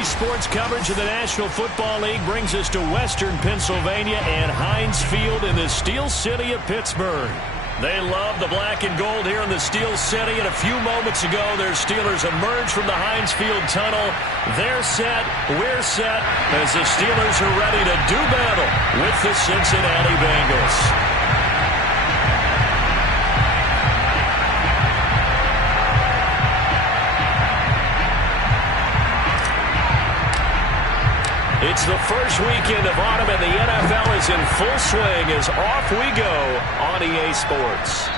Daily sports coverage of the National Football League brings us to Western Pennsylvania and Heinz Field in the Steel City of Pittsburgh. They love the black and gold here in the Steel City, and a few moments ago, their Steelers emerged from the Heinz Field tunnel. They're set, we're set, as the Steelers are ready to do battle with the Cincinnati Bengals. It's the first weekend of autumn, and the NFL is in full swing as off we go on EA Sports.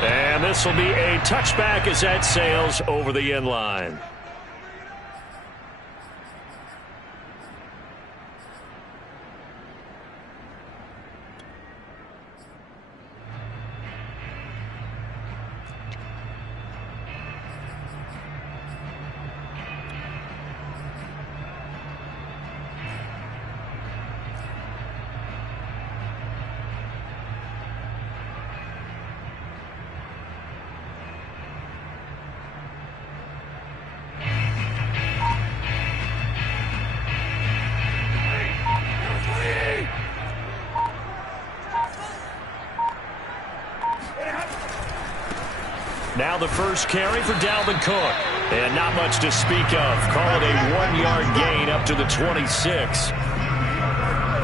And this will be a touchback as that sails over the end line. Now the first carry for Dalvin Cook. And not much to speak of. Call it a 1-yard gain up to the 26.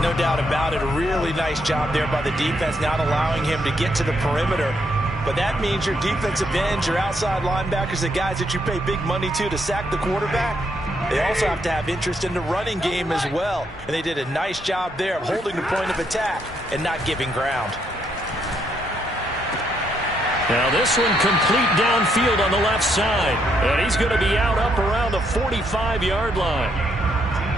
No doubt about it. A really nice job there by the defense, not allowing him to get to the perimeter. But that means your defensive ends, your outside linebackers, the guys that you pay big money to sack the quarterback, they also have to have interest in the running game as well. And they did a nice job there of holding the point of attack and not giving ground. Now this one complete downfield on the left side. And he's going to be out up around the 45-yard line.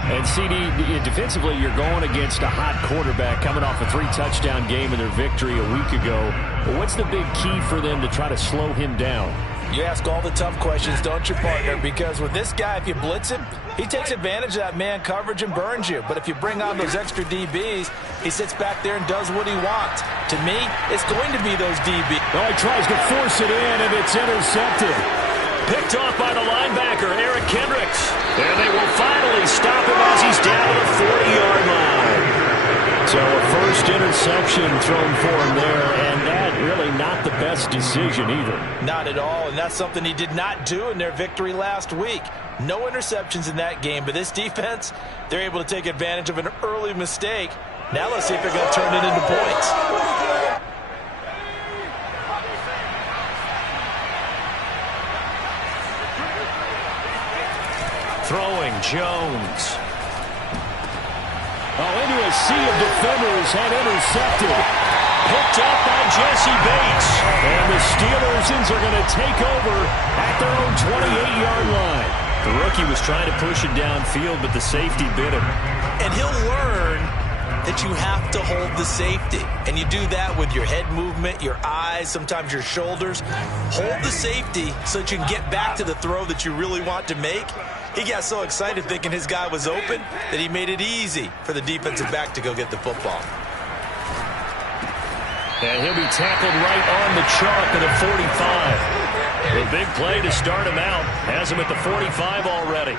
And CD, defensively, you're going against a hot quarterback coming off a 3-touchdown game in their victory a week ago. But what's the big key for them to try to slow him down? You ask all the tough questions, don't you, partner? Because with this guy, if you blitz him, he takes advantage of that man coverage and burns you. But if you bring on those extra DBs, he sits back there and does what he wants. To me, it's going to be those DBs. Oh, he tries to force it in, and it's intercepted. Picked off by the linebacker, Eric Kendricks. And they will finally stop him as he's down to the 40-yard line. So a first interception thrown for him there, and that really not the best decision either. Not at all, and that's something he did not do in their victory last week. No interceptions in that game, but this defense, they're able to take advantage of an early mistake. Now let's see if they're going to turn it into points. Throwing Jones. Oh, into a sea of defenders and intercepted. Picked up by Jesse Bates. And the Steelers are going to take over at their own 28-yard line. The rookie was trying to push it downfield, but the safety bit him. And he'll learn that you have to hold the safety. And you do that with your head movement, your eyes, sometimes your shoulders. Hold the safety so that you can get back to the throw that you really want to make. He got so excited thinking his guy was open that he made it easy for the defensive back to go get the football. And he'll be tackled right on the chalk at the 45. A big play to start him out. Has him at the 45 already.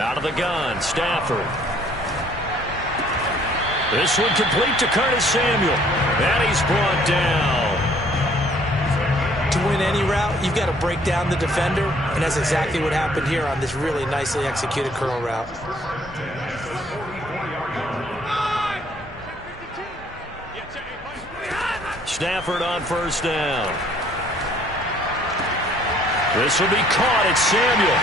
Out of the gun, Stafford. This one complete to Curtis Samuel. And he's brought down. To win any route, you've got to break down the defender, and that's exactly what happened here on this really nicely executed curl route. Stafford on first down. This will be caught at Samuel.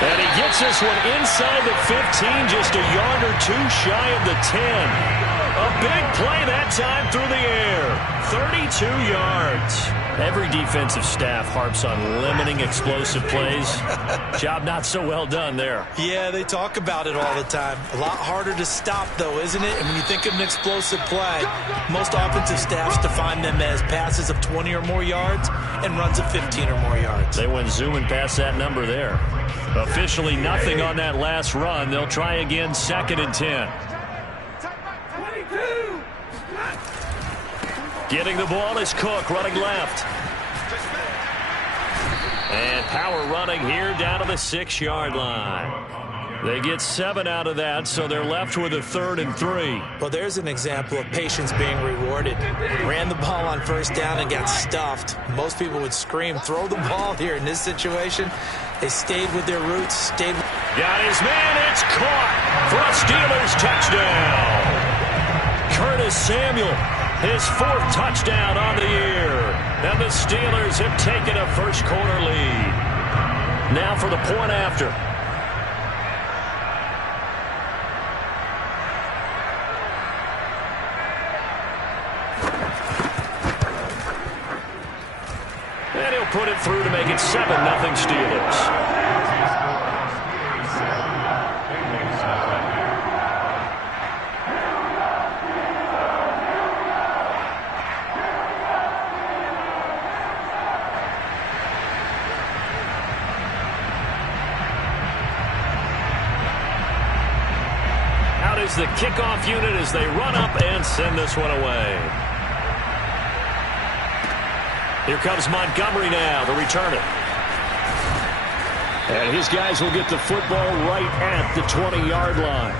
And he gets this one inside the 15, just a yard or two shy of the 10. A big play that time through the air. 32 yards. Every defensive staff harps on limiting explosive plays. Job not so well done there. Yeah, they talk about it all the time. A lot harder to stop, though, isn't it? And when you think of an explosive play, most offensive staffs define them as passes of 20 or more yards and runs of 15 or more yards. They went zooming past that number there. Officially nothing on that last run. They'll try again, 2nd and 10. Getting the ball is Cook, running left. And power running here down to the 6-yard line. They get 7 out of that, so they're left with a 3rd and 3. Well, there's an example of patience being rewarded. Ran the ball on 1st down and got stuffed. Most people would scream, throw the ball here. In this situation, they stayed with their roots. Got his man. It's caught for a Steelers touchdown. Curtis Samuel, his 4th touchdown on the year. And the Steelers have taken a first-quarter lead. Now for the point after. And he'll put it through to make it 7-0 Steelers. Out is the kickoff unit as they run up and send this one away. Here comes Montgomery now to return it. And his guys will get the football right at the 20-yard line.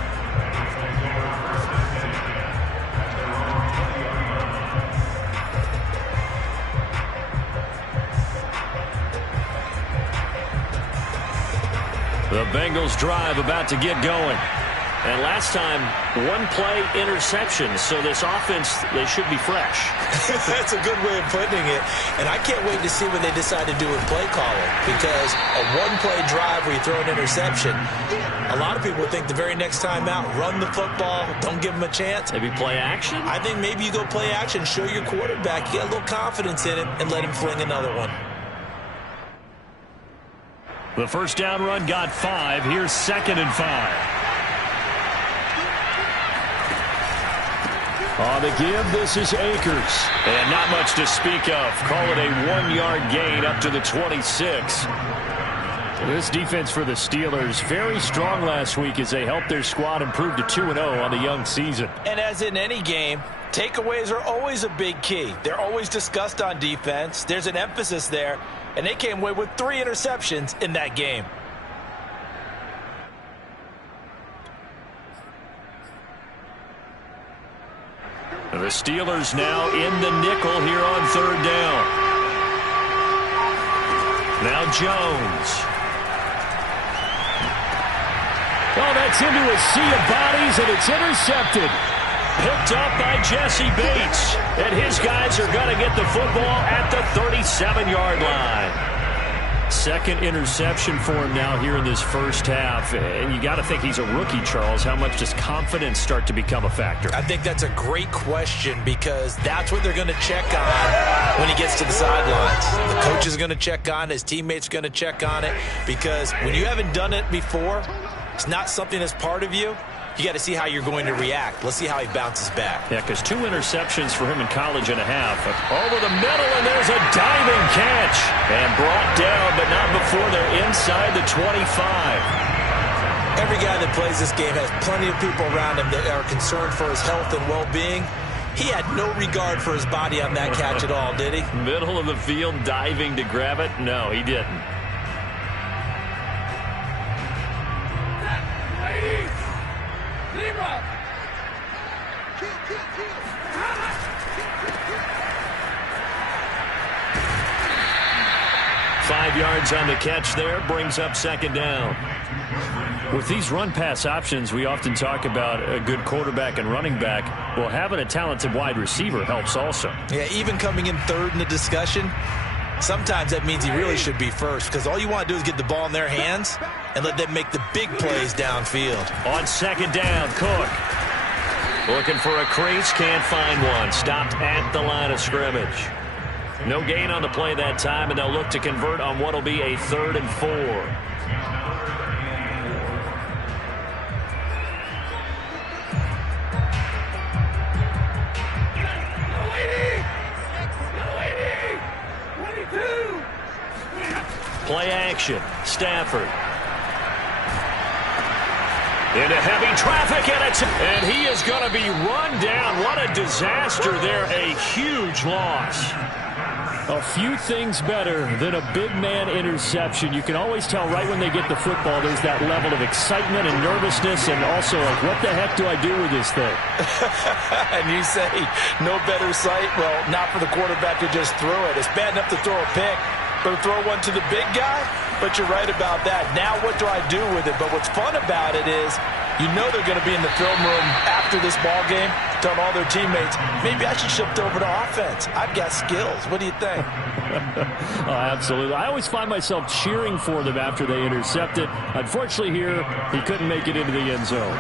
The Bengals drive about to get going. And last time, 1-play interception, so this offense, they should be fresh. That's a good way of putting it. And I can't wait to see what they decide to do with play calling, because a 1-play drive where you throw an interception, a lot of people think the very next time out, run the football, don't give them a chance. Maybe play action? I think maybe you go play action, show your quarterback, you get a little confidence in it, and let him fling another one. The first down run got 5. Here's 2nd and 5. On the give, this is Akers. And not much to speak of. Call it a 1-yard gain up to the 26. This defense for the Steelers, very strong last week as they helped their squad improve to 2-0 on the young season. And as in any game, takeaways are always a big key. They're always discussed on defense. There's an emphasis there. And they came away with 3 interceptions in that game. The Steelers now in the nickel here on 3rd down. Now Jones. Oh, that's into a sea of bodies, and it's intercepted. Picked up by Jesse Bates. And his guys are going to get the football at the 37-yard line. 2nd interception for him now here in this first half. And you got to think he's a rookie, Charles. How much does confidence start to become a factor? I think that's a great question, because that's what they're going to check on when he gets to the sidelines. The coach is going to check on it. His teammates are going to check on it, because when you haven't done it before, it's not something that's part of you. You got to see how you're going to react. Let's see how he bounces back. Yeah, because 2 interceptions for him in college and a half. Over the middle, and there's a diving catch. And brought down, but not before they're inside the 25. Every guy that plays this game has plenty of people around him that are concerned for his health and well-being. He had no regard for his body on that catch at all, did he? Middle of the field, diving to grab it? No, he didn't. Five yards on the catch there, brings up 2nd down. With these run-pass options, we often talk about a good quarterback and running back. Well, having a talented wide receiver helps also. Yeah, even coming in 3rd in the discussion, sometimes that means he really should be first, because all you want to do is get the ball in their hands and let them make the big plays downfield. On 2nd down, Cook. Looking for a crease, can't find one. Stopped at the line of scrimmage. No gain on the play that time, and they'll look to convert on what will be a 3rd and 4. Play action. Stafford. Into heavy traffic, and he is going to be run down. What a disaster there. A huge loss. A few things better than a big man interception. You can always tell right when they get the football, there's that level of excitement and nervousness, and also like, what the heck do I do with this thing? And you say no better sight? Well, not for the quarterback to just throw it. It's bad enough to throw a pick, but to throw one to the big guy? But you're right about that. Now what do I do with it? But what's fun about it is you know they're going to be in the film room after this ball game telling all their teammates, maybe I should shift over to offense. I've got skills. What do you think? Oh, absolutely. I always find myself cheering for them after they intercept it. Unfortunately here, he couldn't make it into the end zone.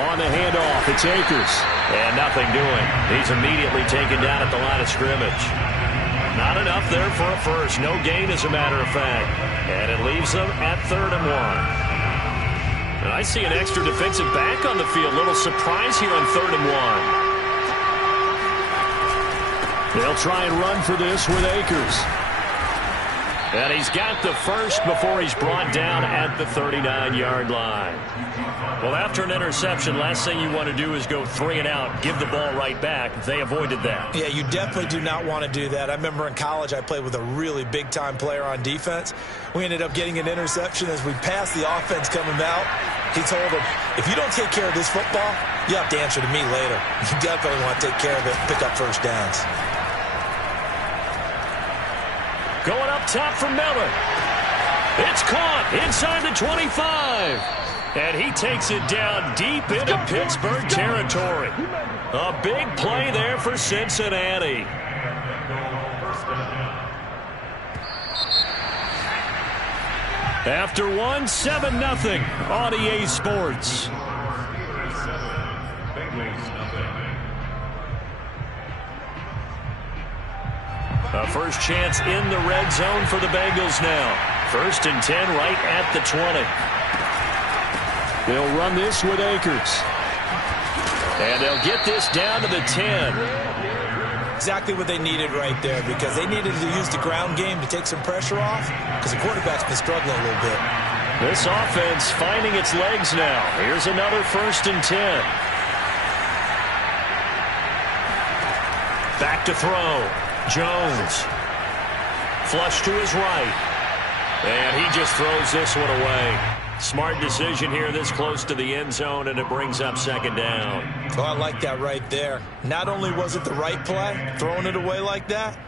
On the handoff, it's Akers. And nothing doing. He's immediately taken down at the line of scrimmage. Not enough there for a first. No gain, as a matter of fact. And it leaves them at 3rd and 1. And I see an extra defensive back on the field. Little surprise here on 3rd and 1. They'll try and run for this with Akers. And he's got the first before he's brought down at the 39-yard line. Well, after an interception, last thing you want to do is go 3 and out, give the ball right back. They avoided that. Yeah, you definitely do not want to do that. I remember in college I played with a really big-time player on defense. We ended up getting an interception as we passed the offense coming out. He told him, if you don't take care of this football, you have to answer to me later. You definitely want to take care of it, pick up first downs. Going up top for Miller. It's caught inside the 25. And he takes it down deep into Pittsburgh territory. A big play there for Cincinnati. After 1, 7-0 on EA Sports. A first chance in the red zone for the Bengals now. 1st and 10 right at the 20. They'll run this with Akers. And they'll get this down to the 10. Exactly what they needed right there, because they needed to use the ground game to take some pressure off, because the quarterback's been struggling a little bit. This offense finding its legs now. Here's another 1st and 10. Back to throw. Jones. Flush to his right. And he just throws this one away. Smart decision here this close to the end zone, and it brings up 2nd down. Oh, I like that right there. Not only was it the right play, throwing it away like that,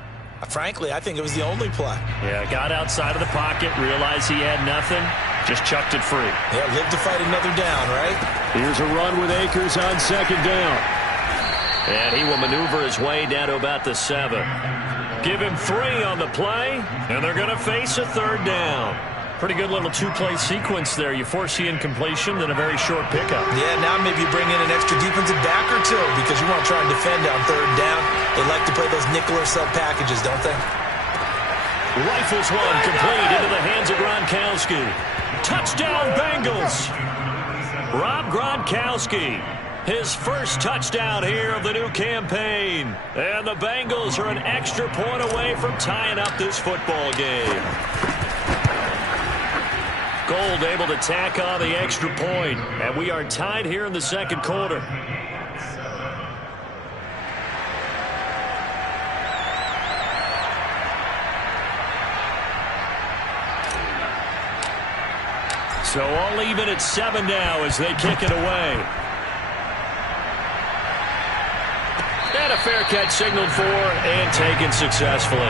frankly, I think it was the only play. Yeah, got outside of the pocket, realized he had nothing, just chucked it free. Yeah, live to fight another down, right? Here's a run with Akers on 2nd down. And he will maneuver his way down to about the 7. Give him 3 on the play, and they're going to face a 3rd down. Pretty good little 2-play sequence there. You force the incompletion, then a very short pickup. Yeah, now maybe you bring in an extra defensive back or two, because you want to try and defend on 3rd down. They like to play those nickel or sub packages, don't they? Rifles one complete into the hands of Gronkowski. Touchdown, Bengals! Rob Gronkowski. His first touchdown here of the new campaign. And the Bengals are an extra point away from tying up this football game. Gold able to tack on the extra point. And we are tied here in the 2nd quarter. So all even at 7 now as they kick it away. And a fair catch signaled for and taken successfully.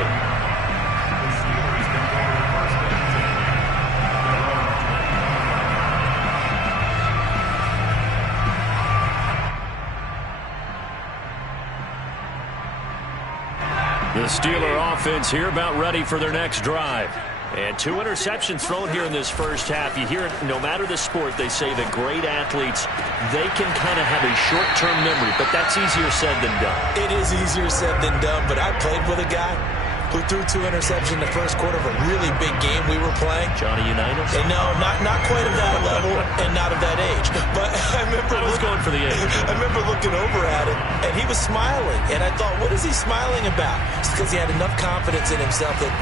The Steeler offense here about ready for their next drive. And 2 interceptions thrown here in this first half. You hear it, no matter the sport, they say that great athletes, they can kind of have a short-term memory, but that's easier said than done. It is easier said than done, but I played with a guy who threw 2 interceptions in the first quarter of a really big game we were playing. Johnny Unitas? And no, not quite at that level and not of that age. But I was going for the age. I remember looking over at him, and he was smiling. And I thought, what is he smiling about? It's because he had enough confidence in himself that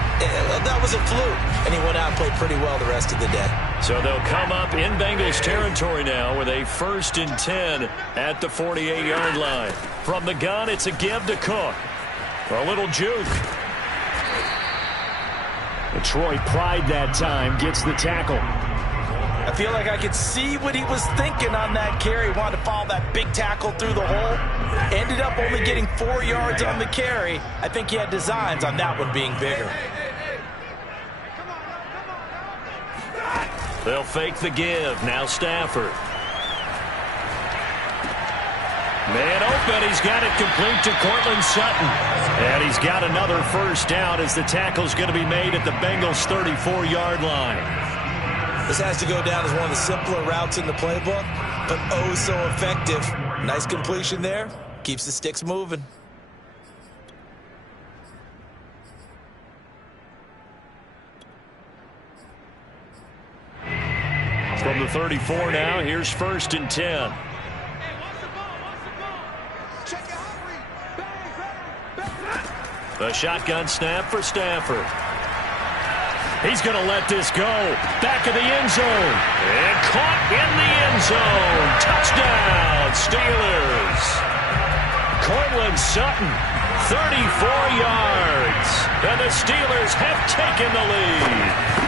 that was a fluke. And he went out and played pretty well the rest of the day. So they'll come up in Bengals territory now with a 1st and 10 at the 48-yard line. From the gun, it's a give to Cook. A little juke. Detroit pride that time, gets the tackle. I feel like I could see what he was thinking on that carry. Wanted to follow that big tackle through the hole. Ended up only getting 4 yards on the carry. I think he had designs on that one being bigger. They'll fake the give. Now Stafford. Man open. He's got it complete to Courtland Sutton. And he's got another first down as the tackle's going to be made at the Bengals' 34-yard line. This has to go down as one of the simpler routes in the playbook, but oh so effective. Nice completion there. Keeps the sticks moving. From the 34 now, here's 1st and 10. The shotgun snap for Stafford. He's going to let this go. Back of the end zone. And caught in the end zone. Touchdown, Steelers. Courtland Sutton, 34 yards. And the Steelers have taken the lead.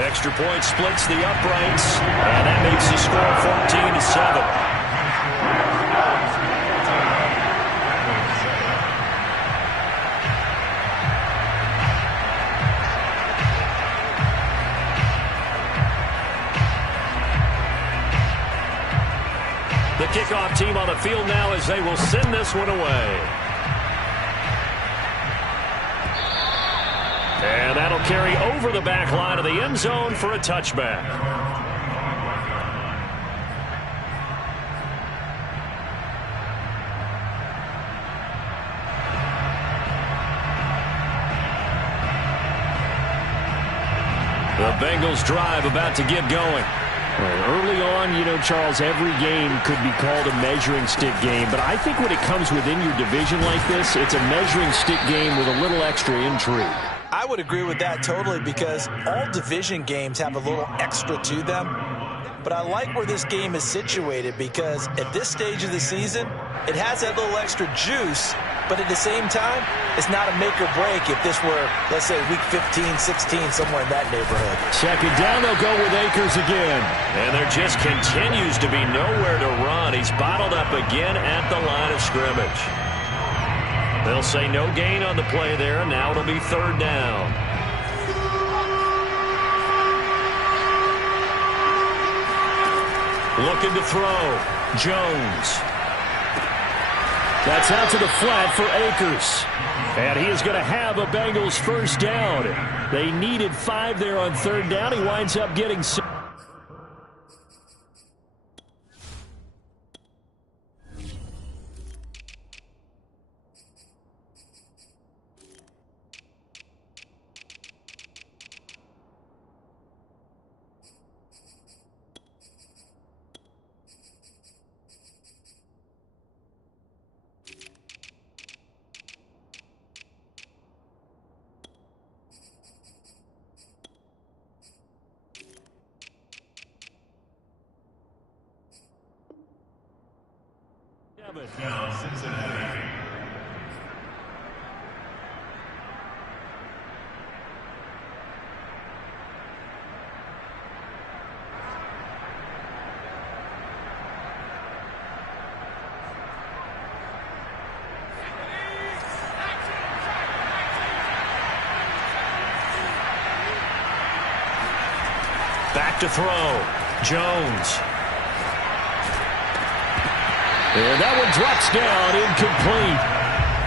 Extra point splits the uprights. And that makes the score 14-7. The kickoff team on the field now as they will send this one away. And that'll carry over the back line of the end zone for a touchback. The Bengals drive about to get going. Early on, you know, Charles, every game could be called a measuring stick game. But I think when it comes within your division like this, it's a measuring stick game with a little extra intrigue. I would agree with that totally because all division games have a little extra to them. But I like where this game is situated because at this stage of the season, it has that little extra juice. But at the same time, it's not a make or break if this were, let's say, week 15, 16, somewhere in that neighborhood. Second down, they'll go with Akers again. And there just continues to be nowhere to run. He's bottled up again at the line of scrimmage. They'll say no gain on the play there, and now it'll be 3rd down. Looking to throw. Jones. That's out to the flat for Akers. And he is going to have a Bengals first down. They needed 5 there on 3rd down. He winds up getting 6. Cincinnati. Back to throw. Jones. And that one drops down, incomplete.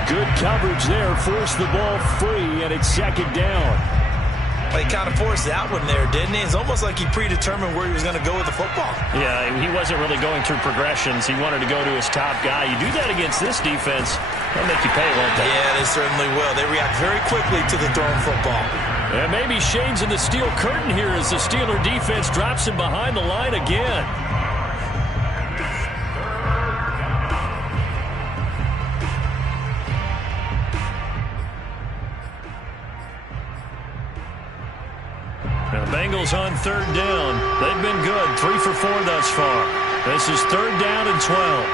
Good coverage there, forced the ball free, and it's 2nd down. Well, he kind of forced that one there, didn't he? It's almost like he predetermined where he was going to go with the football. Yeah, he wasn't really going through progressions. He wanted to go to his top guy. You do that against this defense, they'll make you pay, won't they? Yeah, they certainly will. They react very quickly to the thrown football. And maybe Shane's in the steel curtain here as the Steeler defense drops him behind the line again. Now, the Bengals on third down. They've been good, 3 for 4 thus far. This is third down and 12.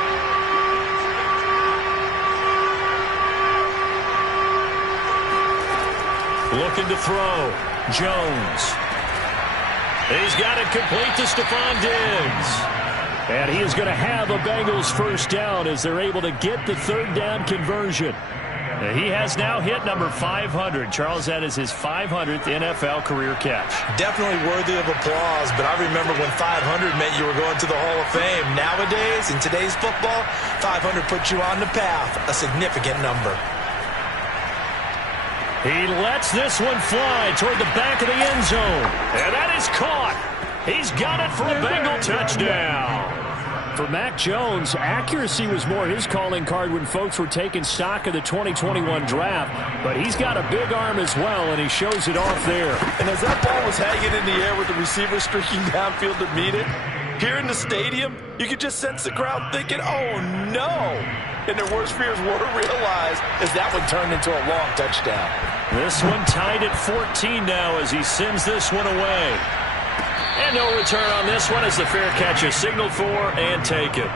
Looking to throw. Jones. He's got it complete to Stephon Diggs. And he is going to have a Bengals first down as they're able to get the third down conversion. He has now hit number 500. Charles, that is his 500th NFL career catch. Definitely worthy of applause, but I remember when 500 meant you were going to the Hall of Fame. Nowadays, in today's football, 500 puts you on the path, a significant number. He lets this one fly toward the back of the end zone. And that is caught. He's got it for a Bengal touchdown. For Mac Jones, accuracy was more his calling card when folks were taking stock of the 2021 draft. But he's got a big arm as well, and he shows it off there. And as that ball was hanging in the air with the receiver streaking downfield to meet it, here in the stadium, you could just sense the crowd thinking, oh, no. And their worst fears were realized as that one turned into a long touchdown. This one tied at 14 now as he sends this one away. And no return on this one as the fair catch is signaled for and taken.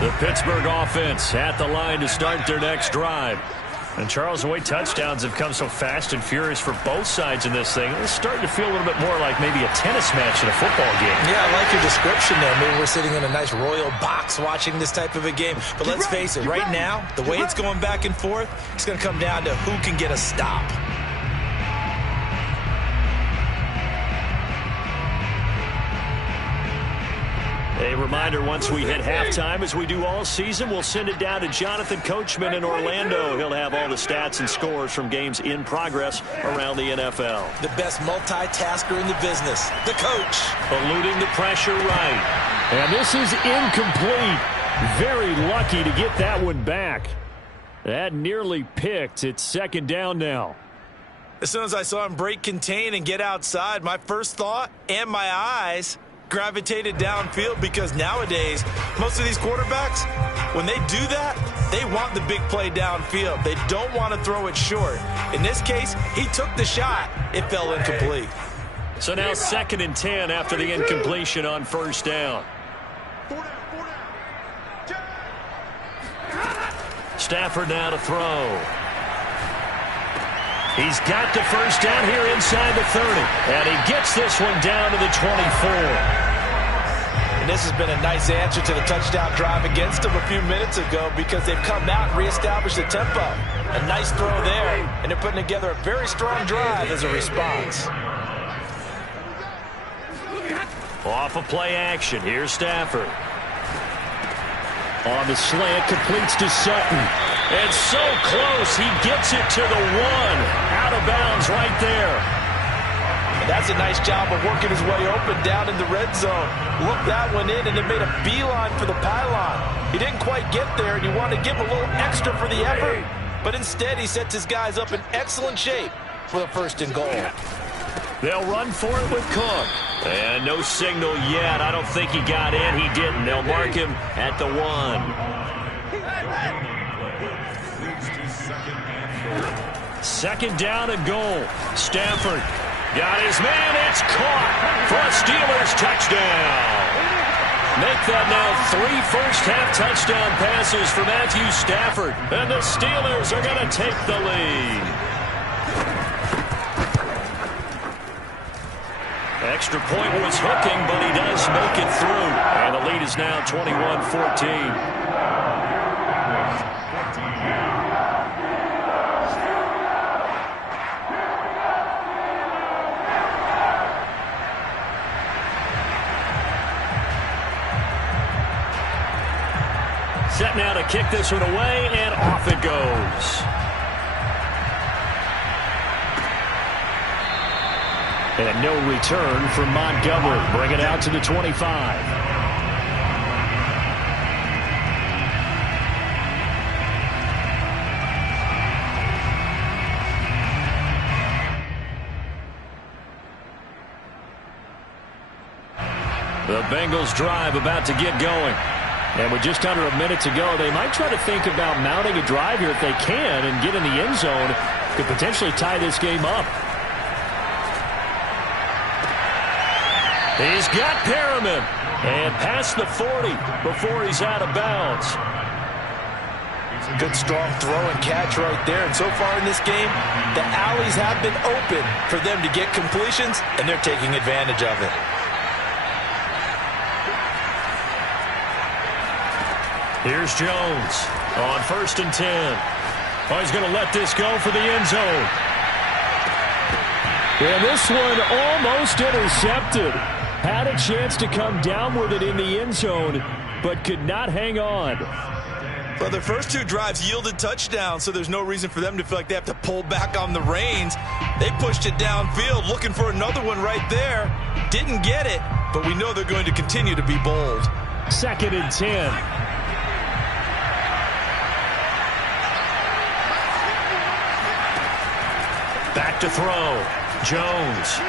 The Pittsburgh offense at the line to start their next drive. And Charles, the way touchdowns have come so fast and furious for both sides in this thing, it's starting to feel a little bit more like maybe a tennis match in a football game. Yeah, I like your description there. Maybe we're sitting in a nice royal box watching this type of a game. But let's face it, right now, the way it's going back and forth, it's going to come down to who can get a stop. A reminder, once we hit halftime, as we do all season, we'll send it down to Jonathan Coachman in Orlando. He'll have all the stats and scores from games in progress around the NFL. The best multitasker in the business, the coach. Eluding the pressure right. And this is incomplete. Very lucky to get that one back. That nearly picked. It's second down now. As soon as I saw him break contain and get outside, my first thought and my eyes gravitated downfield, because nowadays most of these quarterbacks, when they do that, they want the big play downfield. They don't want to throw it short. In this case, he took the shot. It fell incomplete. So now 2nd and 10 after the incompletion on first down. Stafford now to throw. He's got the first down here inside the 30. And he gets this one down to the 24. And this has been a nice answer to the touchdown drive against them a few minutes ago, because they've come out and reestablished the tempo. A nice throw there, and they're putting together a very strong drive as a response. Off of play action, here's Stafford. On the slant, completes to Sutton. And so close, he gets it to the 1. Out of bounds right there. And that's a nice job of working his way open down in the red zone. Looked that one in and then made a beeline for the pylon. He didn't quite get there, and you want to give him a little extra for the effort. But instead, he sets his guys up in excellent shape for the 1st and goal. They'll run for it with Cook. And no signal yet. I don't think he got in. He didn't. They'll mark him at the 1. Second down and goal. Stafford got his man. It's caught for a Steelers touchdown. Make that now 3 first-half touchdown passes for Matthew Stafford. And the Steelers are going to take the lead. Extra point was hooking, but he does make it through. And the lead is now 21-14. set now to kick this one away, and off it goes. And no return from Montgomery. Bring it out to the 25. The Bengals drive about to get going. And with just under a minute to go, they might try to think about mounting a drive here if they can and get in the end zone. Could potentially tie this game up. He's got Perriman. And past the 40 before he's out of bounds. Good strong throw and catch right there. And so far in this game, the alleys have been open for them to get completions, and they're taking advantage of it. Here's Jones on 1st and 10. Oh, he's going to let this go for the end zone. And this one almost intercepted. Had a chance to come down with it in the end zone, but could not hang on. Well, their first two drives yielded touchdowns, so there's no reason for them to feel like they have to pull back on the reins. They pushed it downfield, looking for another one right there. Didn't get it, but we know they're going to continue to be bold. 2nd and 10. Back to throw. Jones.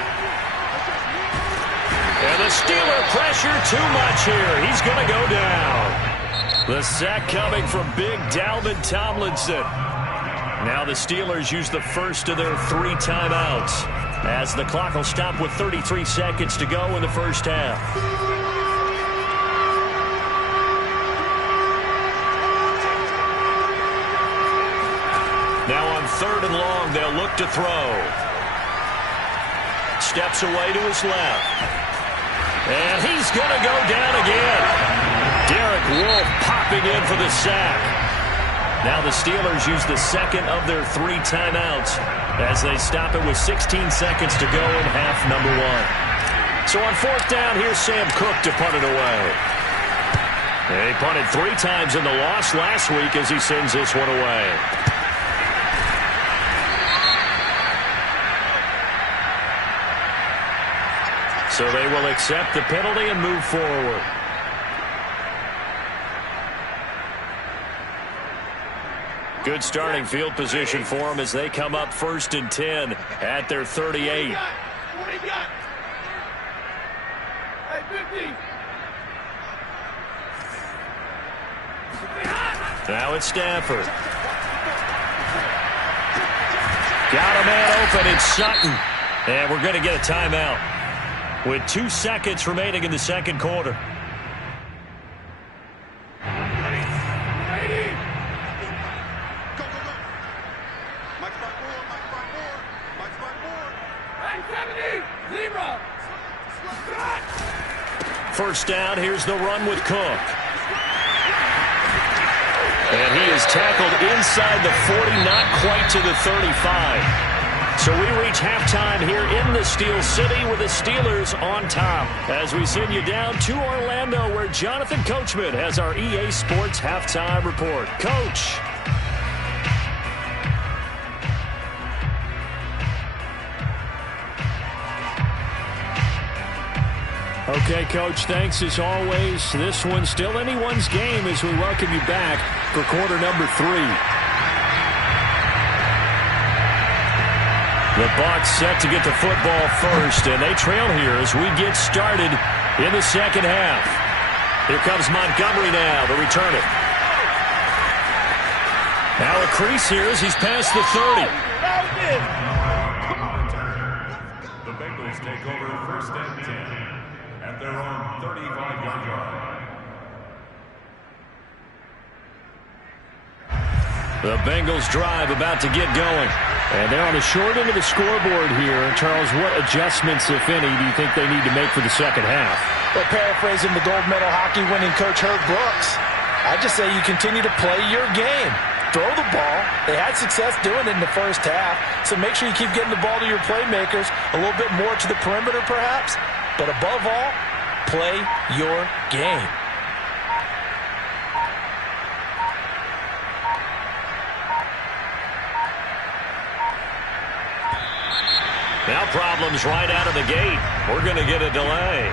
And the Steeler pressure too much here. He's going to go down. The sack coming from big Dalvin Tomlinson. Now the Steelers use the first of their 3 timeouts as the clock will stop with 33 seconds to go in the first half. Now on 3rd and long, they'll look to throw. Steps away to his left. And he's going to go down again. Derek Wolfe popping in for the sack. Now the Steelers use the second of their 3 timeouts as they stop it with 16 seconds to go in half number 1. So on 4th down, here's Sam Cook to punt it away. And he punted 3 times in the loss last week as he sends this one away. So they will accept the penalty and move forward. Good starting field position for them as they come up 1st and 10 at their 38. Now it's Stafford. Got a man open. It's Sutton. And we're going to get a timeout with 2 seconds remaining in the second quarter. First down, here's the run with Cook. And he is tackled inside the 40, not quite to the 35. So we reach halftime here in the Steel City with the Steelers on top as we send you down to Orlando where Jonathan Coachman has our EA Sports halftime report. Coach. Okay, Coach, thanks as always. This one's still anyone's game as we welcome you back for quarter number 3. The Bucs set to get the football first, and they trail here as we get started in the second half. Here comes Montgomery now to return it. Now a crease here as he's past the 30. The Bengals take over 1st and 10 at their own 35-yard line. The Bengals drive about to get going. And they're on the short end of the scoreboard here. Charles, what adjustments, if any, do you think they need to make for the second half? Well, paraphrasing the gold medal hockey winning coach Herb Brooks, I just say you continue to play your game. Throw the ball. They had success doing it in the first half, so make sure you keep getting the ball to your playmakers, a little bit more to the perimeter perhaps, but above all, play your game. Now problems right out of the gate. We're going to get a delay.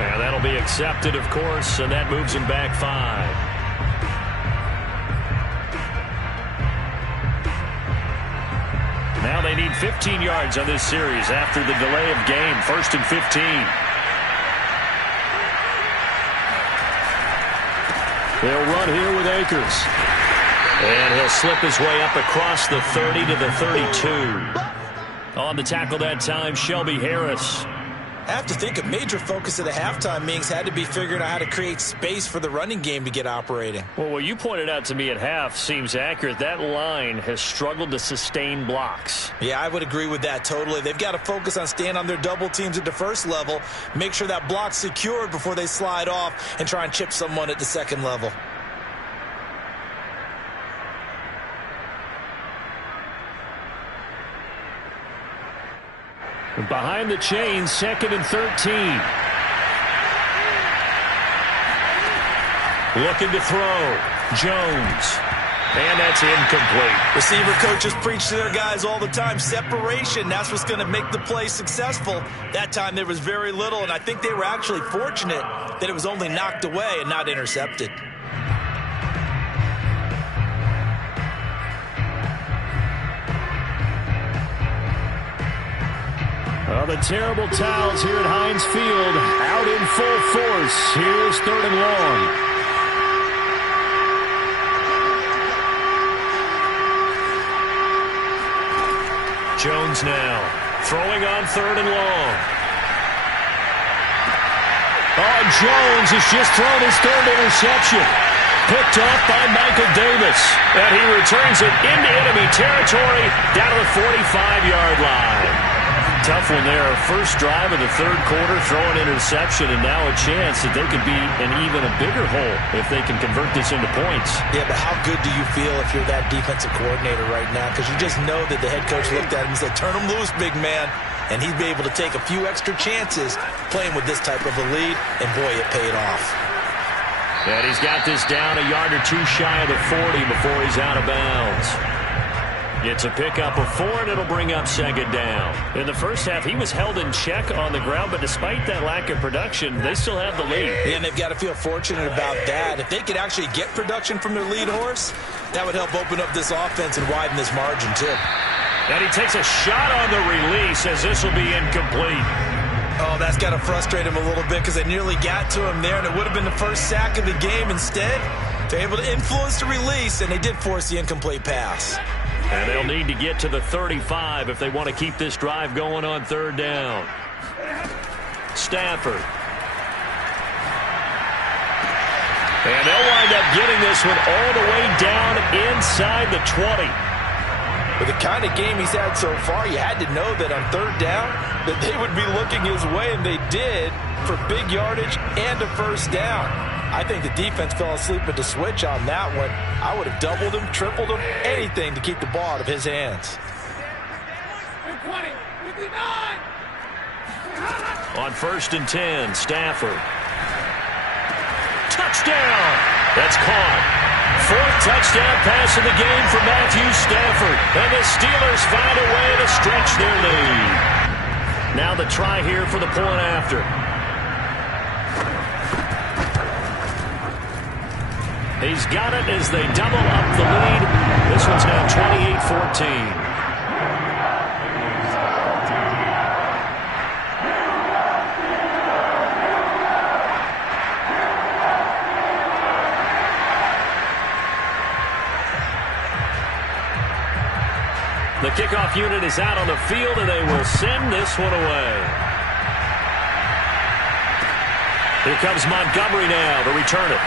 And that'll be accepted, of course, and that moves him back 5. Now they need 15 yards on this series after the delay of game. 1st and 15. They'll run here with Akers. And he'll slip his way up across the 30 to the 32. On the tackle that time, Shelby Harris. I have to think a major focus of the halftime meetings had to be figuring out how to create space for the running game to get operating. Well, what you pointed out to me at half seems accurate. That line has struggled to sustain blocks. Yeah, I would agree with that totally. They've got to focus on staying on their double teams at the first level, make sure that block's secured before they slide off and try and chip someone at the second level. Behind the chains, 2nd and 13. Looking to throw. Jones. And that's incomplete. Receiver coaches preach to their guys all the time. Separation, that's what's going to make the play successful. That time there was very little, and I think they were actually fortunate that it was only knocked away and not intercepted. Oh, the terrible towels here at Heinz Field out in full force. Here's 3rd and long. Jones now throwing on 3rd and long. Oh, Jones has just thrown his 3rd interception. Picked off by Michael Davis. And he returns it into enemy territory down to the 45-yard line. Tough one there. First drive of the 3rd quarter, throw an interception, and now a chance that they could be in even a bigger hole if they can convert this into points. Yeah, but how good do you feel if you're that defensive coordinator right now? Because you just know that the head coach looked at him and said, turn him loose, big man. And he'd be able to take a few extra chances playing with this type of a lead, and boy, it paid off. And he's got this down a yard or two shy of the 40 before he's out of bounds. It's a pickup of 4, and it'll bring up 2nd down. In the first half, he was held in check on the ground, but despite that lack of production, they still have the lead. Yeah, and they've got to feel fortunate about that. If they could actually get production from their lead horse, that would help open up this offense and widen this margin, too. And he takes a shot on the release as this will be incomplete. Oh, that's got to frustrate him a little bit because they nearly got to him there, and it would have been the first sack of the game. Instead, they're able to influence the release, and they did force the incomplete pass. And they'll need to get to the 35 if they want to keep this drive going on 3rd down. Stafford. And they'll wind up getting this one all the way down inside the 20. With the kind of game he's had so far, you had to know that on 3rd down that they would be looking his way, and they did, for big yardage and a 1st down. I think the defense fell asleep at the switch on that one. I would have doubled him, tripled him, anything to keep the ball out of his hands. 20, 59. On 1st and 10, Stafford. Touchdown! That's caught. 4th touchdown pass of the game for Matthew Stafford. And the Steelers find a way to stretch their lead. Now the try here for the point after. He's got it as they double up the lead. This one's now 28-14. The kickoff unit is out on the field, and they will send this one away. Here comes Montgomery now to return it.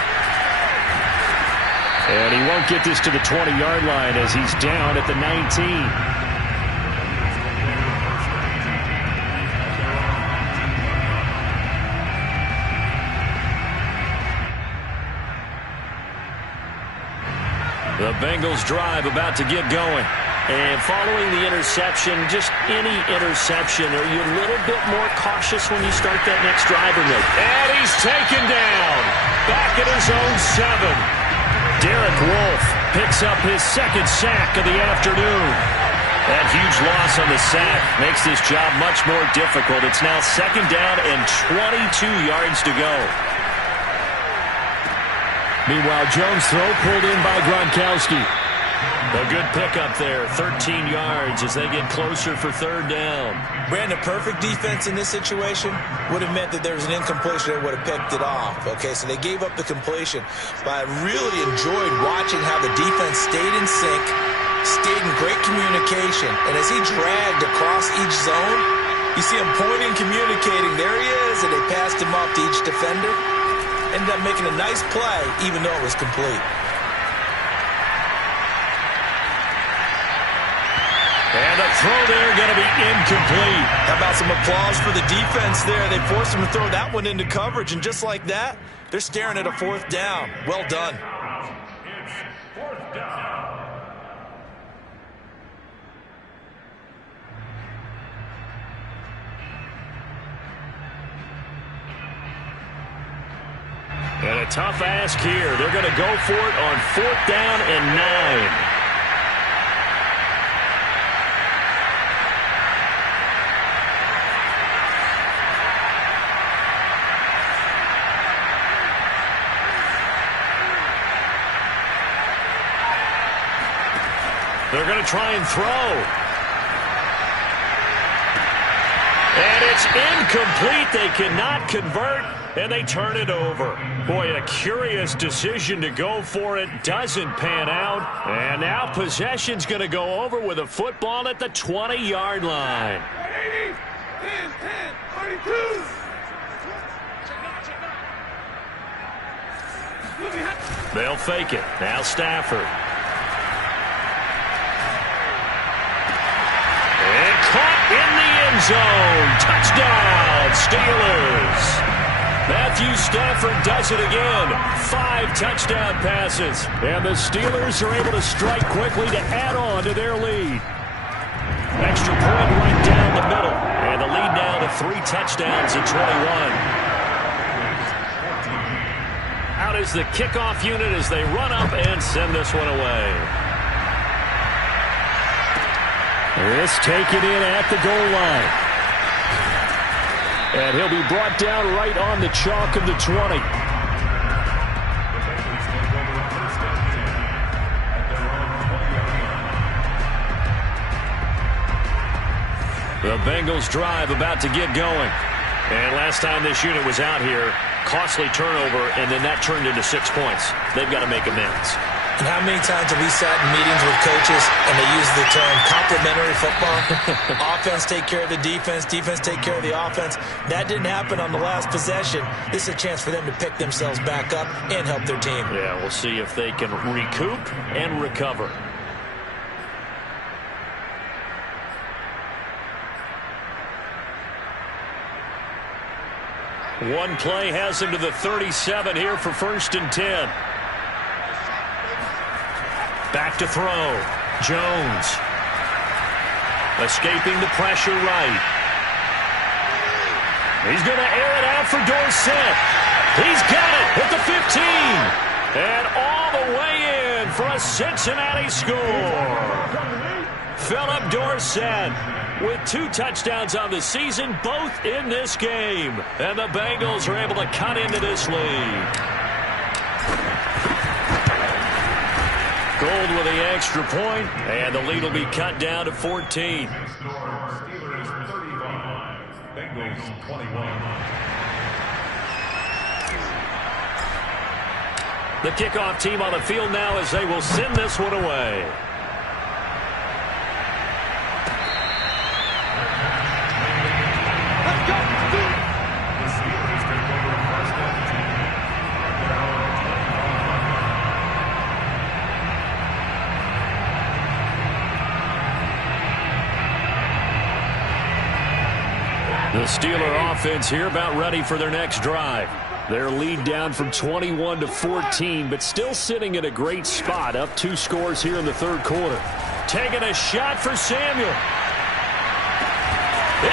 And he won't get this to the 20-yard line as he's down at the 19. The Bengals drive about to get going. And following the interception, just any interception, are you a little bit more cautious when you start that next drive or no? And he's taken down. Back at his own 7. Derek Wolfe picks up his 2nd sack of the afternoon. That huge loss on the sack makes this job much more difficult. It's now 2nd down and 22 yards to go. Meanwhile, Jones' throw pulled in by Gronkowski. A good pickup there, 13 yards as they get closer for 3rd down. Brandon, perfect defense in this situation would have meant that there was an incompletion. They would have picked it off. Okay, so they gave up the completion. But I really enjoyed watching how the defense stayed in sync, stayed in great communication. And as he dragged across each zone, you see him pointing, communicating. There he is, and they passed him off to each defender. Ended up making a nice play, even though it was complete. And the throw there going to be incomplete. How about some applause for the defense there? They forced him to throw that one into coverage, and just like that, they're staring at a 4th down. Well done. It's 4th down. And a tough ask here. They're going to go for it on 4th down and 9. They're going to try and throw. And it's incomplete. They cannot convert, and they turn it over. Boy, a curious decision to go for it. Doesn't pan out. And now possession's going to go over with a football at the 20-yard line. 80, 10, 32. They'll fake it. Now Stafford. And caught in the end zone. Touchdown, Steelers. Matthew Stafford does it again. 5 touchdown passes. And the Steelers are able to strike quickly to add on to their lead. Extra point right down the middle. And the lead now to 3 touchdowns at 21. Out is the kickoff unit as they run up and send this one away. This taken in at the goal line. And he'll be brought down right on the chalk of the 20. The Bengals drive about to get going. And last time this unit was out here, costly turnover, and then that turned into 6 points. They've got to make amends. And how many times have we sat in meetings with coaches and they use the term complementary football? Offense take care of the defense, defense take care of the offense. That didn't happen on the last possession. This is a chance for them to pick themselves back up and help their team. Yeah, we'll see if they can recoup and recover. One play has him to the 37 here for 1st and 10. Back to throw. Jones. Escaping the pressure right. He's going to air it out for Dorsett. He's got it at the 15. And all the way in for a Cincinnati score. Philip Dorsett with 2 touchdowns on the season, both in this game. And the Bengals are able to cut into this lead. Gold with the extra point, and the lead will be cut down to 14. Steelers 35, Bengals 21. The kickoff team on the field now as they will send this one away. The Steeler offense here about ready for their next drive. Their lead down from 21 to 14, but still sitting in a great spot, up 2 scores here in the 3rd quarter. Taking a shot for Samuel.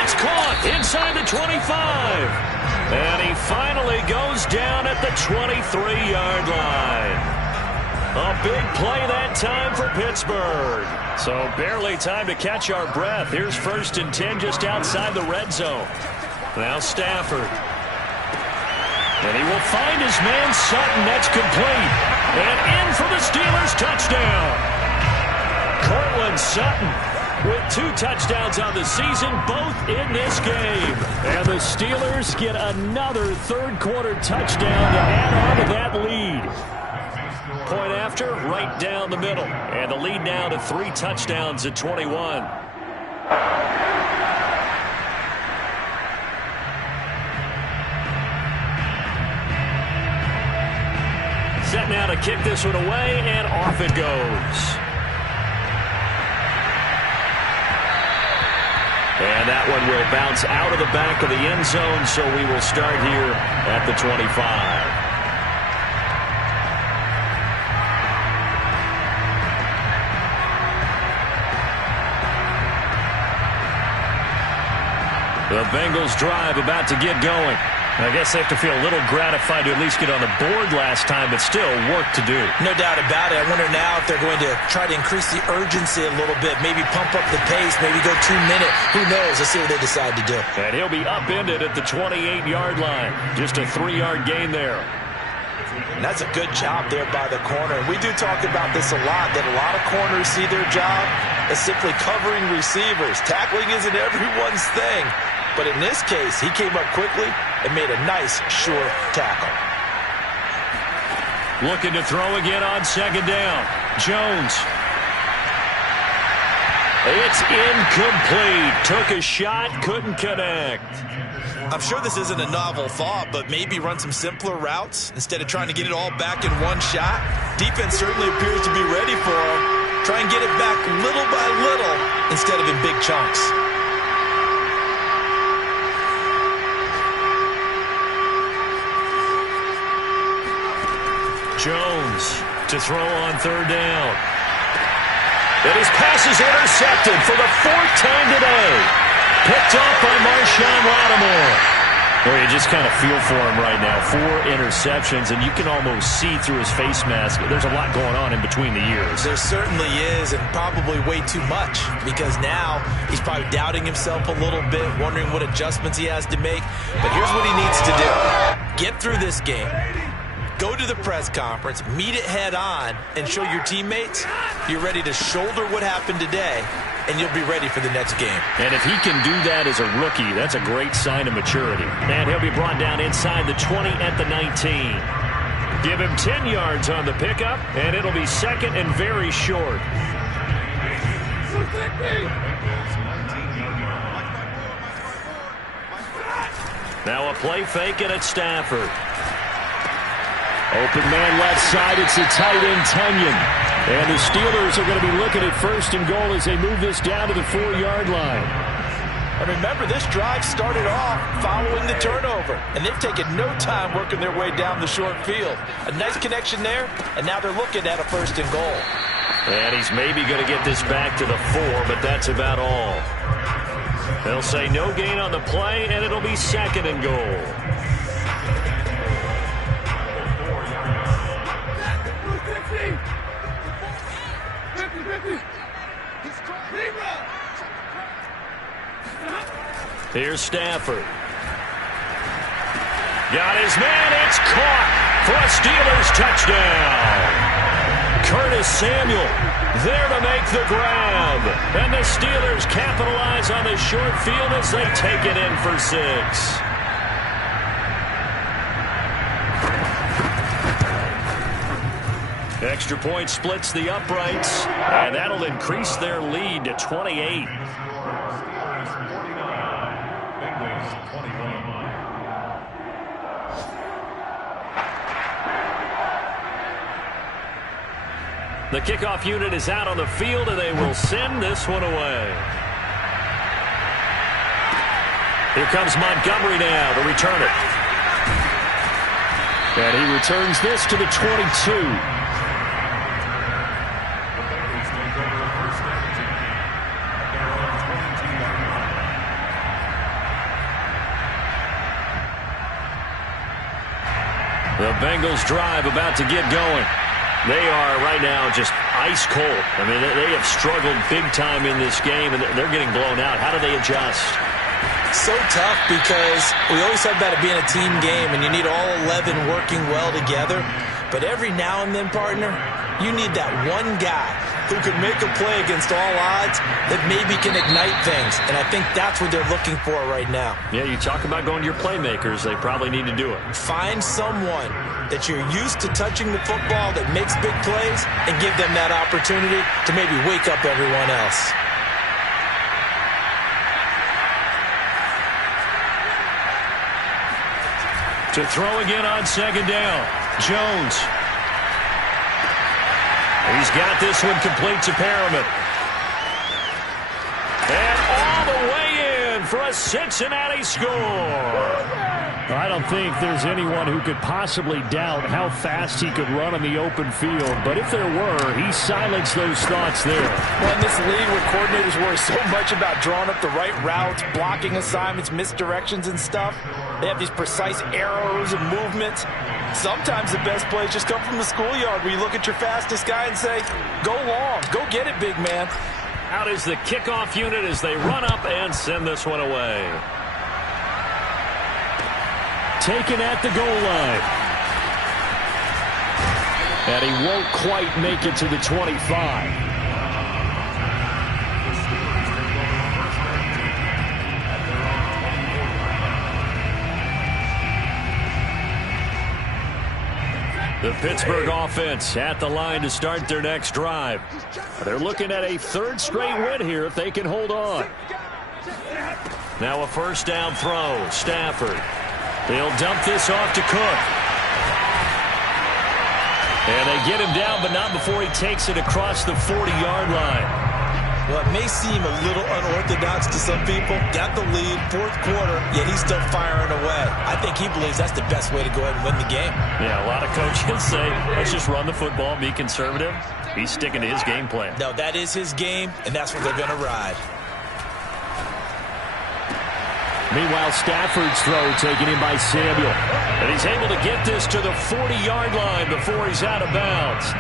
It's caught inside the 25. And he finally goes down at the 23-yard line. A big play that time for Pittsburgh. So barely time to catch our breath. Here's 1st and 10 just outside the red zone. Now Stafford. And he will find his man Sutton. That's complete. And in for the Steelers touchdown. Cortland Sutton with 2 touchdowns on the season, both in this game. And the Steelers get another third-quarter touchdown to add on to that lead. Point after, right down the middle. And the lead now to 3 touchdowns at 21. Set now to kick this one away, and off it goes. And that one will bounce out of the back of the end zone, so we will start here at the 25. The Bengals drive about to get going. I guess they have to feel a little gratified to at least get on the board last time, but still work to do. No doubt about it. I wonder now if they're going to try to increase the urgency a little bit, maybe pump up the pace, maybe go 2-minute. Who knows? Let's see what they decide to do. And he'll be upended at the 28-yard line. Just a 3-yard gain there. And that's a good job there by the corner. We do talk about this a lot, that a lot of corners see their job as simply covering receivers. Tackling isn't everyone's thing. But in this case, he came up quickly and made a nice, sure tackle. Looking to throw again on 2nd down. Jones. It's incomplete. Took a shot, couldn't connect. I'm sure this isn't a novel thought, but maybe run some simpler routes instead of trying to get it all back in one shot. Defense certainly appears to be ready for him. Try and get it back little by little instead of in big chunks. Jones to throw on 3rd down. And his pass is intercepted for the 4th time today. Picked up by Marshawn Lattimore. Well, you just kind of feel for him right now. 4 interceptions, and you can almost see through his face mask. There's a lot going on in between the years. There certainly is, and probably way too much, because now he's probably doubting himself a little bit, wondering what adjustments he has to make. But here's what he needs to do. Get through this game. Go to the press conference, meet it head on, and show your teammates you're ready to shoulder what happened today, and you'll be ready for the next game. And if he can do that as a rookie, that's a great sign of maturity. And he'll be brought down inside the 20 at the 19. Give him 10 yards on the pickup, and it'll be 2nd and very short. Now a play fake, and it's Stafford. Open man left side, it's a tight end, Tunyon. And the Steelers are going to be looking at 1st and goal as they move this down to the 4-yard line. And remember, this drive started off following the turnover, and they've taken no time working their way down the short field. A nice connection there, and now they're looking at a 1st and goal. And he's maybe going to get this back to the 4, but that's about all. They'll say no gain on the play, and it'll be 2nd and goal. Here's Stafford. Got his man. It's caught for a Steelers touchdown. Curtis Samuel there to make the grab. And the Steelers capitalize on the short field as they take it in for 6. Extra point splits the uprights, and that'll increase their lead to 28. The kickoff unit is out on the field, and they will send this one away. Here comes Montgomery now to return it. And he returns this to the 22. The Bengals drive about to get going. They are right now just ice cold. I mean, they have struggled big time in this game, and they're getting blown out. How do they adjust? So tough because we always talk about it being a team game, and you need all 11 working well together. But every now and then, partner, you need that one guy who can make a play against all odds that maybe can ignite things. And I think that's what they're looking for right now. Yeah, you talk about going to your playmakers. They probably need to do it. Find someone that you're used to touching the football that makes big plays and give them that opportunity to maybe wake up everyone else. To throw again on second down. Jones. He's got this one complete to Perriman. And all the way in for a Cincinnati score. I don't think there's anyone who could possibly doubt how fast he could run on the open field. But if there were, he silenced those thoughts there. Well, in this league where coordinators worry so much about drawing up the right routes, blocking assignments, misdirections and stuff, they have these precise arrows and movements. Sometimes the best plays just come from the schoolyard where you look at your fastest guy and say, go long, go get it, big man. Out is the kickoff unit as they run up and send this one away. Taken at the goal line. And he won't quite make it to the 25. The Pittsburgh offense at the line to start their next drive. They're looking at a third straight win here if they can hold on. Now a first down throw. Stafford. He'll dump this off to Cook. And they get him down, but not before he takes it across the 40-yard line. Well, it may seem a little unorthodox to some people. Got the lead, fourth quarter, yet he's still firing away. I think he believes that's the best way to go ahead and win the game. Yeah, a lot of coaches say, let's just run the football, be conservative. He's sticking to his game plan. No, that is his game, and that's what they're going to ride. Meanwhile, Stafford's throw taken in by Samuel. And he's able to get this to the 40-yard line before he's out of bounds.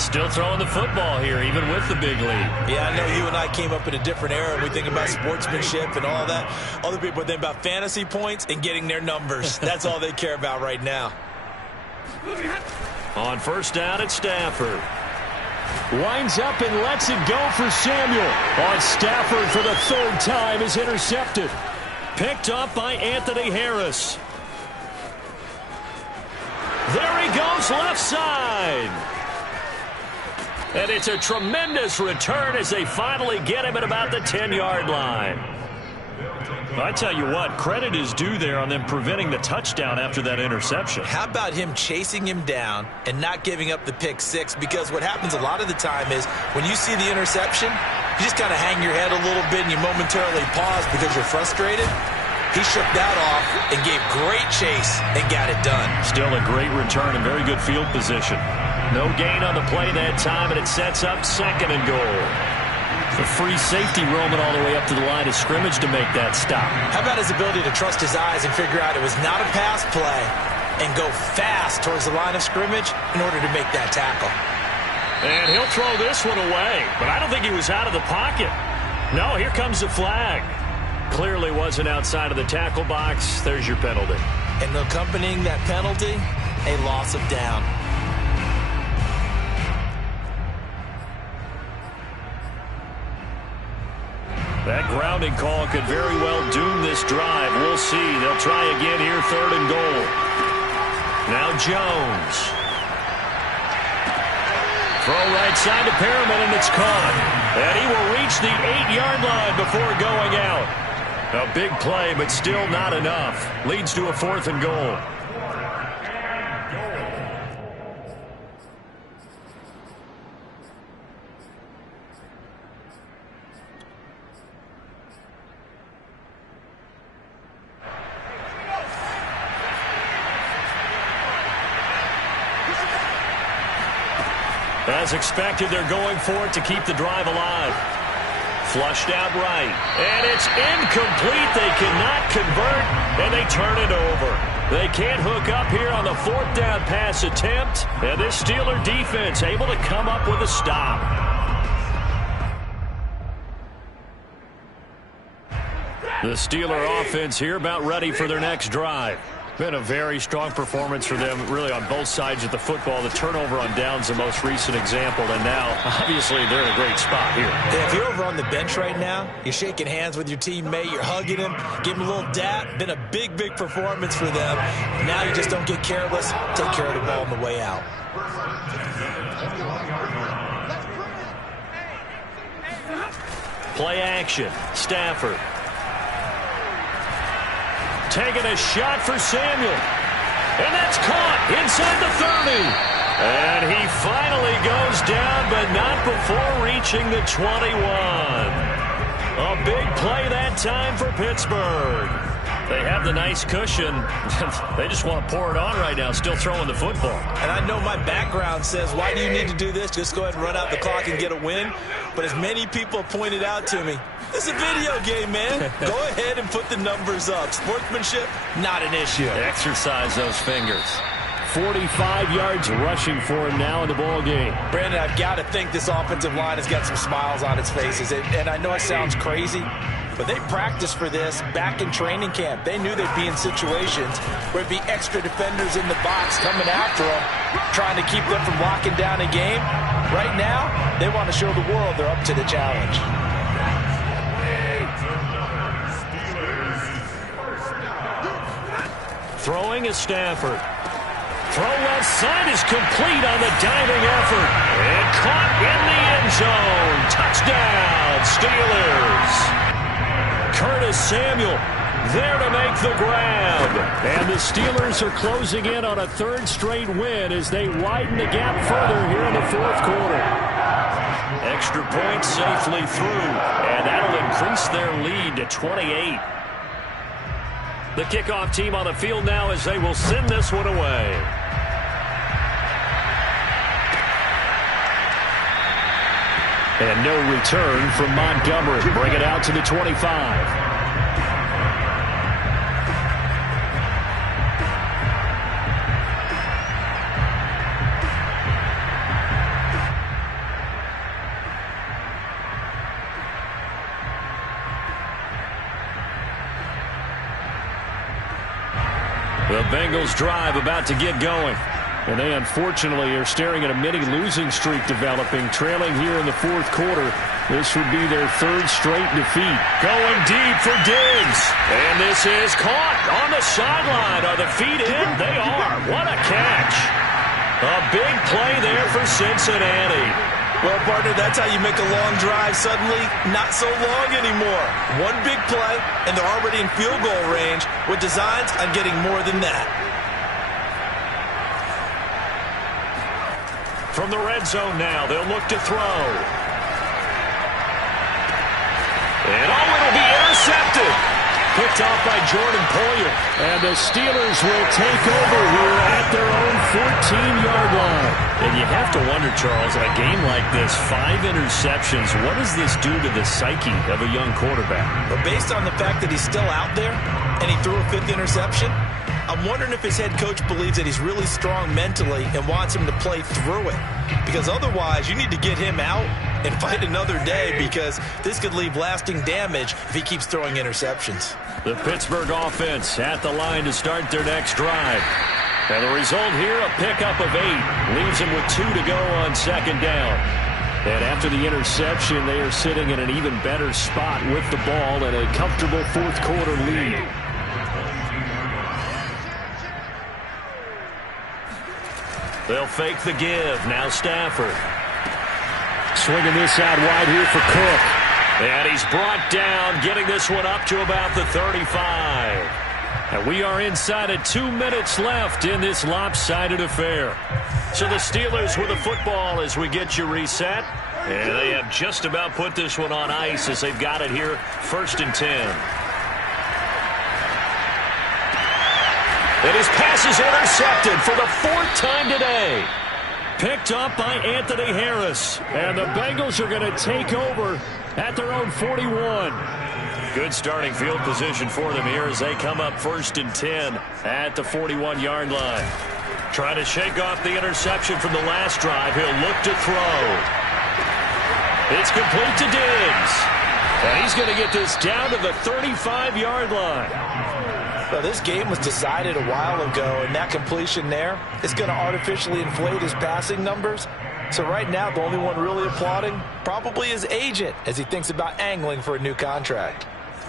Still throwing the football here, even with the big lead. Yeah, I know you and I came up in a different era, and we think about sportsmanship and all that. Other people think about fantasy points and getting their numbers. That's all they care about right now. On first down, it's Stafford. Winds up and lets it go for Samuel. On Stafford for the third time is intercepted. Picked up by Anthony Harris. There he goes left side. And it's a tremendous return as they finally get him at about the 10-yard line. I tell you what, credit is due there on them preventing the touchdown after that interception. How about him chasing him down and not giving up the pick six? Because what happens a lot of the time is when you see the interception, you just kind of hang your head a little bit and you momentarily pause because you're frustrated. He shook that off and gave great chase and got it done. Still a great return and very good field position. No gain on the play that time, and it sets up second and goal. The free safety roaming all the way up to the line of scrimmage to make that stop. How about his ability to trust his eyes and figure out it was not a pass play and go fast towards the line of scrimmage in order to make that tackle? And he'll throw this one away, but I don't think he was out of the pocket. No, here comes the flag. Clearly wasn't outside of the tackle box. There's your penalty. And accompanying that penalty, a loss of down. That grounding call could very well doom this drive. We'll see. They'll try again here, third and goal. Now Jones. Throw right side to Perriman, and it's caught. And he will reach the 8-yard line before going out. A big play, but still not enough. Leads to a fourth and goal. As expected, they're going for it to keep the drive alive. Flushed out right. And it's incomplete. They cannot convert, and they turn it over. They can't hook up here on the 4th down pass attempt. And this Steeler defense able to come up with a stop. The Steeler offense here about ready for their next drive. Been a very strong performance for them, really, on both sides of the football. The turnover on downs, the most recent example, and now, obviously, they're in a great spot here. Yeah, if you're over on the bench right now, you're shaking hands with your teammate, you're hugging him, giving him a little dap. Been a big, big performance for them. Now you just don't get careless. Take care of the ball on the way out. Play action. Stafford. Taking a shot for Samuel. And that's caught inside the 30. And he finally goes down, but not before reaching the 21. A big play that time for Pittsburgh. They have the nice cushion. They just want to pour it on right now, still throwing the football. And I know my background says, why do you need to do this? Just go ahead and run out the clock and get a win. But as many people pointed out to me, this is a video game, man. Go ahead and put the numbers up. Sportsmanship, not an issue. Exercise those fingers. 45 yards rushing for him now in the ball game. Brandon, I've got to think this offensive line has got some smiles on its faces. And I know it sounds crazy, but they practiced for this back in training camp. They knew they'd be in situations where it'd be extra defenders in the box coming after them, trying to keep them from locking down a game. Right now, they want to show the world they're up to the challenge. Throwing is Stafford. Throw left side is complete on the diving effort. And caught in the end zone. Touchdown, Steelers. Curtis Samuel there to make the grab. And the Steelers are closing in on a 3rd straight win as they widen the gap further here in the 4th quarter. Extra point safely through. And that'll increase their lead to 28. The kickoff team on the field now as they will send this one away. And no return from Montgomery. Bring it out to the 25. The Bengals drive about to get going. And they unfortunately are staring at a mini losing streak developing, trailing here in the 4th quarter. This would be their 3rd straight defeat. Going deep for Diggs. And this is caught on the sideline. Are the feet in? They are. What a catch. A big play there for Cincinnati. Well, partner, that's how you make a long drive suddenly not so long anymore. One big play, and they're already in field goal range with designs on getting more than that. From the red zone now, they'll look to throw. And it'll be intercepted. Picked off by Jordan Poyer. And the Steelers will take over here at their own 14-yard line. And you have to wonder, Charles, in a game like this, 5 interceptions, what does this do to the psyche of a young quarterback? But based on the fact that he's still out there and he threw a 5th interception, I'm wondering if his head coach believes that he's really strong mentally and wants him to play through it. Because otherwise, you need to get him out and fight another day, because this could leave lasting damage if he keeps throwing interceptions. The Pittsburgh offense at the line to start their next drive. And the result here, a pickup of 8. Leaves them with 2 to go on 2nd down. And after the interception, they are sitting in an even better spot with the ball and a comfortable 4th quarter lead. They'll fake the give. Now Stafford. Swinging this out wide here for Cook. And he's brought down, getting this one up to about the 35. And we are inside of 2 minutes left in this lopsided affair. So the Steelers with the football as we get you reset. And they have just about put this one on ice as they've got it here, 1st and 10. And his pass is intercepted for the 4th time today. Picked up by Anthony Harris. And the Bengals are going to take over at their own 41. Good starting field position for them here as they come up 1st and 10 at the 41-yard line. Trying to shake off the interception from the last drive. He'll look to throw. It's complete to Diggs. And he's going to get this down to the 35-yard line. Well, this game was decided a while ago, and that completion there is going to artificially inflate his passing numbers. So right now, the only one really applauding probably his agent as he thinks about angling for a new contract.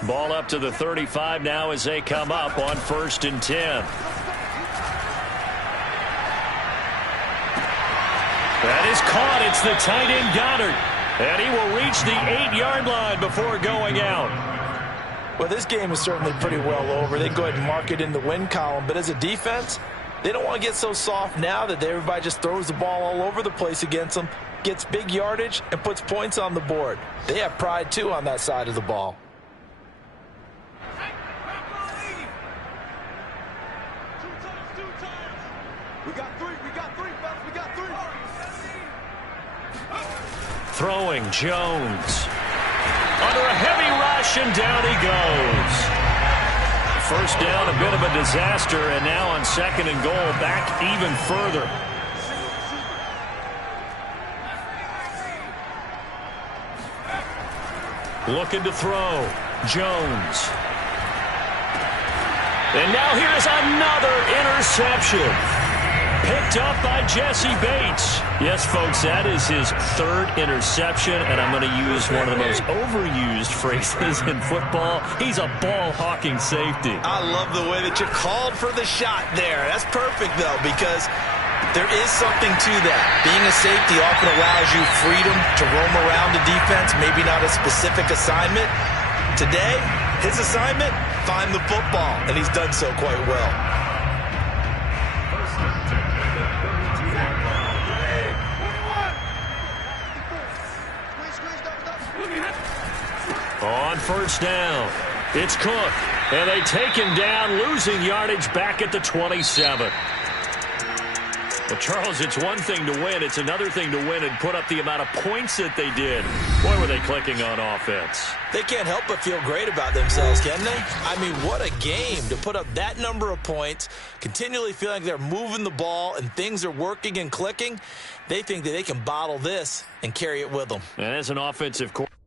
Ball up to the 35 now as they come up on 1st and 10. That is caught. It's the tight end Goddard. And he will reach the 8-yard line before going out. Well, this game is certainly pretty well over. They can go ahead and mark it in the win column. But as a defense, they don't want to get so soft now that everybody just throws the ball all over the place against them, gets big yardage, and puts points on the board. They have pride, too, on that side of the ball. We got three, fellas, we got three. Throwing Jones. Under a heavy rush, and down he goes. First down, a bit of a disaster, and now on 2nd and goal, back even further. Looking to throw. Jones. And now here's another interception. Picked up by Jesse Bates. Yes, folks, that is his 3rd interception, and I'm going to use one of the most overused phrases in football. He's a ball-hawking safety. I love the way that you called for the shot there. That's perfect, though, because there is something to that. Being a safety often allows you freedom to roam around the defense, maybe not a specific assignment. Today, his assignment, find the football, and he's done so quite well. On 1st down, it's Cook, and they take him down, losing yardage back at the 27. Well, Charles, it's one thing to win. It's another thing to win and put up the amount of points that they did. Boy, were they clicking on offense. They can't help but feel great about themselves, can they? I mean, what a game to put up that number of points, continually feeling like they're moving the ball and things are working and clicking. They think that they can bottle this and carry it with them. And as an offensive coordinator,